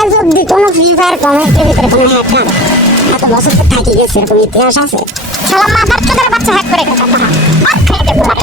আজ অব্দি কোনো ফ্রি ফায়ার কমেন্টের ভিতরে কোনো হ্যাকার এত বছর তো থাকি গেছে এরকম ইতিহাস আছে? শালা মাদার চোদের বাচ্চা হ্যাক করে গেছে তাহা বাদ খাইতে পারে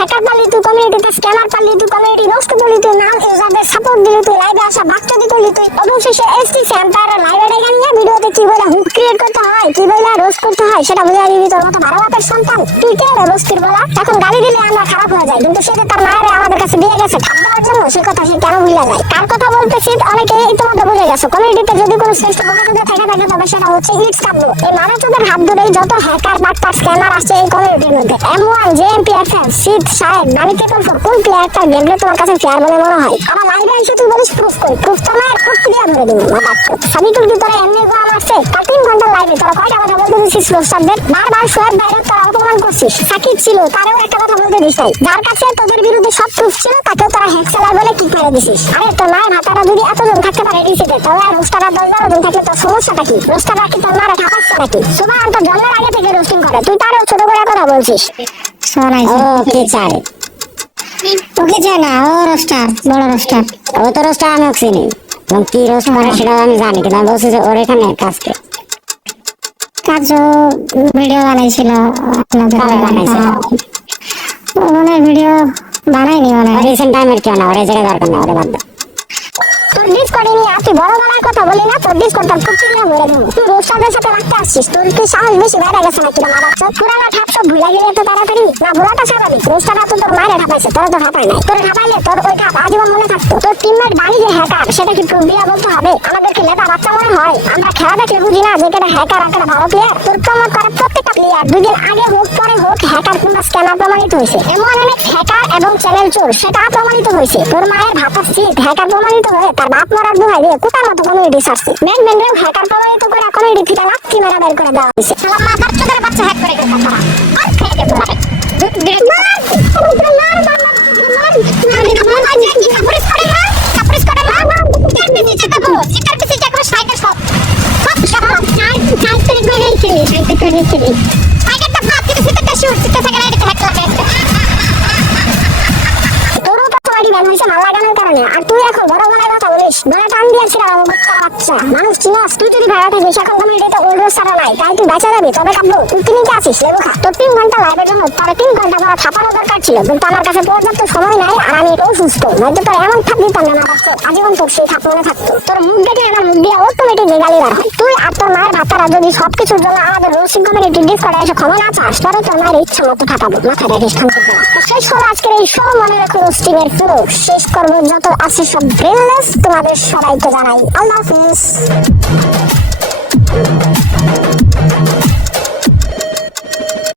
হ্যাকার পারলি তুই কমিউনিটিতে, স্ক্যামার পারলি তুই কমিউনিটি রোস্ট করলি তুই, নাম ইউজারদের সাপোর্ট দিলি তুই, লাইভে আসা বাচ্চাদি করলি তুই, অবশেষে এসটি স্যাম্পায়ার লাইভে ডেকে নিয়ে ভিডিওতে কি বলে হুক ক্রিয়েট করতে হয়, কি বলে রোস্ট করতে হয় সেটা বুঝে দিবি তোর মতো ভালো বাপের সন্তান। তুই কে রে রোস্টের বলা? এখন গালি দিলে আমরা খারাপ হয়ে যায়, কিন্তু সে যে তার মায়ের আমাদের কাছে দিয়ে গেছে খাপ দেওয়ার জন্য, সে কথা সে কেন ভুলে যায়? কার কথা বলতেছি অনেকে ইতিমধ্যে বুঝে গেছো। কমিউনিটিতে যদি কোনো শ্রেষ্ঠ বক্তব্য থেকে থাকে তবে সেটা হচ্ছে ইটস কাব্য। এই মানুষদের হাত ধরেই যত হ্যাকার বাটপার স্ক্যামার আসছে এই কমিউনিটির মধ্যে। M1 JMP FM সিট সাহেব নামি কেবল কোন প্লেয়ারটা গেমলে তোমার কাছে ফেয়ার বলে মনে হয়? আমার লাইভে এসে তুই বলিস প্রুফ কই? প্রুফ তো না, প্রুফ দিয়ে ধরে দিবি না। সাবিতুল কি তোরা এমনি গোয়া মারছে? 3 ঘন্টা লাইভে তোরা কয়টা কথা বলতে দিছিস? রোস্টারদের বারবার শোয়ের বাইরে তোরা অপমান করছিস। সাকিব ছিল তারও একটা কথা বলতে দিস নাই। যার কাছে তোদের বিরুদ্ধে সব প্রুফ ছিল তাকেও তোরা হ্যাক চালার বলে কিক মেরে দিছিস। আরে তোর মায়ের ভাতারা যদি এতজন থাকতে পারে রিসিটে, তাহলে আর রোস্টাররা 10-12 জন থাকলে তোর সমস্যাটা কি? রোস্টাররা কি তোর মারে ঠাপাচ্ছে নাকি? সুবহান তোর জন্মের আগে থেকে রোস্টিং করে, তুই তারও ছোট করে কথা বলছিস। ওকে চারে ওকে চায় না, ও রোস্টার, বড় রোস্টার। ও তো রোস্টার আমি চিনি, এবং কি রোস্ট করে সেটাও আমি জানি, কিন্তু আমি বলছি যে ওর এখানে কাজকে কাজও ভিডিও বানাইছিল আপনাদের বানাইছে মানে ভিডিও বানাইনি মানে রিসেন্ট টাইমের কেউ না, ওর এই জায়গায় দরকার না, ওরে বাদ দে। তোর ডিসকর্ডে নিয়ে তুই বড় বলার কথা বলি না, তোর ডিসকর্ডটা ফুটিয়ে নিয়ে বলে দেবো। তুই রোস্টারদের সাথে রাখতে আসছিস, তোর কি সাহস বেশি বেড়ে গেছে নাকি রে মাদার চোদ? পুরানা ঠাপ সব ভুলে গেলে এত তাড়াতাড়ি না? ভোলাটা স্বাভাবিক, রোস্টাররা তো তোর মায়ের ঠাপাইছে, তোরা তো ঠাপাই নাই। তোর ঠাপাইলে তোর ওই ঠাপ আজীবন মনে থাকতো। তোর টিমমেট বাড়ি যে হ্যাকার সেটা কি প্রুফ দিয়া বলতে হবে? আমাদের কি লেটা বাচ্চা মনে হয়? আমরা খেলা দেখলে বুঝি না যে কেটা হ্যাকার আর কেটা ভালো প্লেয়ার? তোর প্রমোট করে প্রত্যেকটা প্লেয়ার 2 দিন আগে হোক পরে হোক হ্যাকার কিংবা স্ক্যামার প্রমাণিত হয়েছে। এমন অনেক হ্যাকার এবং চ্যানেল চোর সেটা প্রমাণিত হয়েছে। তোর মায়ের ভাতার সিট হ্যাকার প্রমাণিত হয়ে তার বাপ মরার দোহাই দিয়ে কুতার মতো কমিউনিটি সারছে। ম্যানরেও হ্যাকার প্রমাণিত করে কমিউনিটি থেকে লাত্তি মেরা বের করে দেওয়া হয়েছে। শালা মাদার চোদের বাচ্চা হ্যাক করে গেছে তারা বাদ খাইতে পারে। আর তুই এখন বড় বড় কথা বলিস, গলা টান দিয়েছিলাম বাচ্চা মানুষ চিনাস। তুই যদি ভাড়া থাকিস এখন কমিউনিটিতে ওল্ড রোস্টার নাই, তাই তুই বেঁচে যাবি। তবে কাব্য তুই কিনিতে আসিস লেবু খা। তোর 3 ঘন্টা লাইভের জন্য তোর 3 ঘন্টা পর ছাপানো দরকার ছিল, কিন্তু আমার কাছে পর্যাপ্ত সময় নাই আর আমি অসুস্থ। নয়তো তোর এমন থাপ দিতাম না বাচ্চা, আজীবন তোর সেই থাপ মনে থাকতো। তোর মুখ দেখে আমার মুখ দিয়ে অটোমেটিক গালি বার হয়। তুই আর তোর মায়ের ভাতারা যদি সবকিছুর জন্য আমাদের রোস্টিং কমিউনিটি ডিসকর্ডে এসে ক্ষমা না চাস, তবে তোর মায়ের ইচ্ছা মতো ঠাপাবো। মাথায় রাখিস খামতে। শেষ হলো আজকের এই শো। মনে রাখো রোস্টিং এর পুরো শেষ করব যত আছে সব ব্রেনলেস। তোমাদের সবাইকে জানাই আল্লাহ হাফেজ।